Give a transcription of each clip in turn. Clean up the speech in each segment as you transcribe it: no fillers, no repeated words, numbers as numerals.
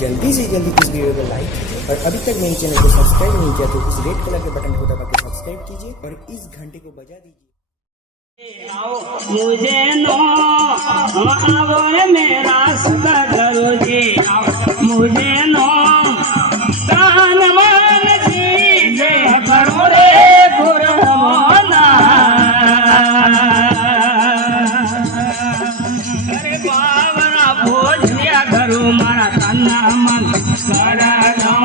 जल्दी से जल्दी इस वीडियो को लाइक कीजिए और अभी तक मेरे चैनल को सब्सक्राइब नहीं किया तो इस रेड कलर के बटन को दबा के सब्सक्राइब कीजिए और इस घंटे को बजा दीजिए। मुझे नो आवो रे मेरा सदा करो जी मुझे नो कान मान जी जे करो रे गुरमोना अरे बाबरा भोजनिया करो मारा तन्ना मन करा दो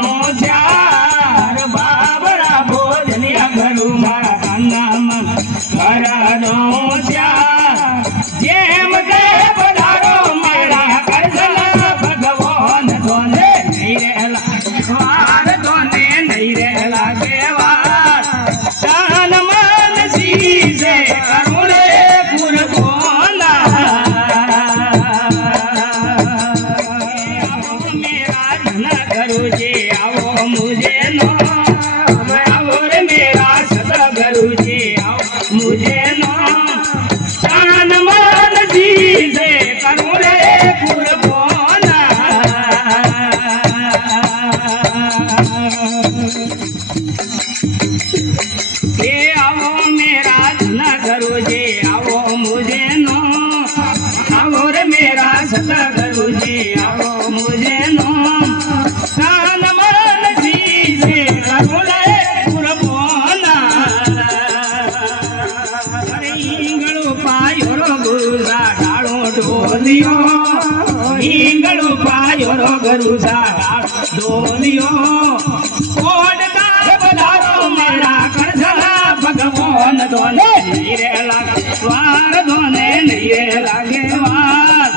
चार बाबरा भोजनिया करो मारा तन्ना मन करा दो जेम के पधारो मेरा करसला भगवान दोने नहीं रहला वार दोने नहीं रहला केवार तन मन सीसे करूं रे पुरबोना मेरा धन करू जी आओ मुझे नो आओ रे मेरा सदा करू जी आओ मुझे नो सदा करो जी आओ मुझे नो कान मान जी से करो ले पुरबोना अरे इंगळो पायो रो गुरुसा डाळो ढोलियो इंगळो पायो रो गुरुसा ढोलियो कोडदार बधारो मेरा करसला भगवान दोने नहीं रे लागे वार दोने नहीं रे लागे वार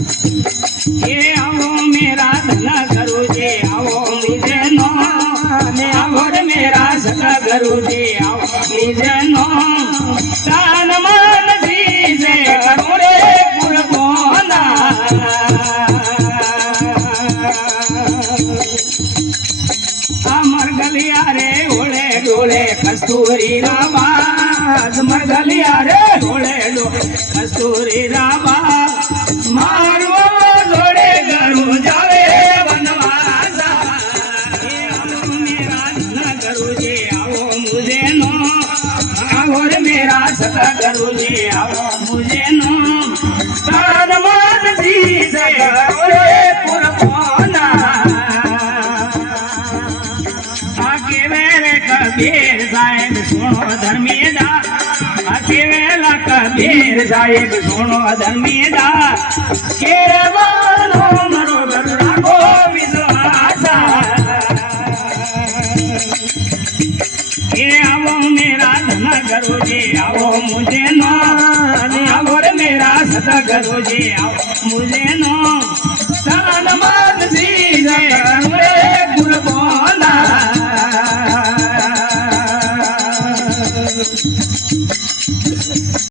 ये आओ मेरा धना करो जी आओ मुझे नो आओ रे मेरा सदा करो जी आओ मुझे नो तान मान जी से करो रे पुरबोना अमर गलिया रे ओले डोले कस्तूरी रामा अमर गलिया रे ओले डोले कस्तूरी रामा मारो जोड़े करूं जावे बनवासा मेरा धना करूं जी आओ मुझे नो आओ रे मेरा सदा करूं जी आओ मुझे नो तान मान जी से करो रे पुरबोना आके मेरे कबीर साहिब सुनो धर्मीदा केवेला कबीर साहिब सुनो धर्मीदा केरे बानो मरो राखो विश्वासा ये आओ मेरा धना करो जी आओ मुझे नो आओ रे मेरा सदा करो जी आओ मुझे नो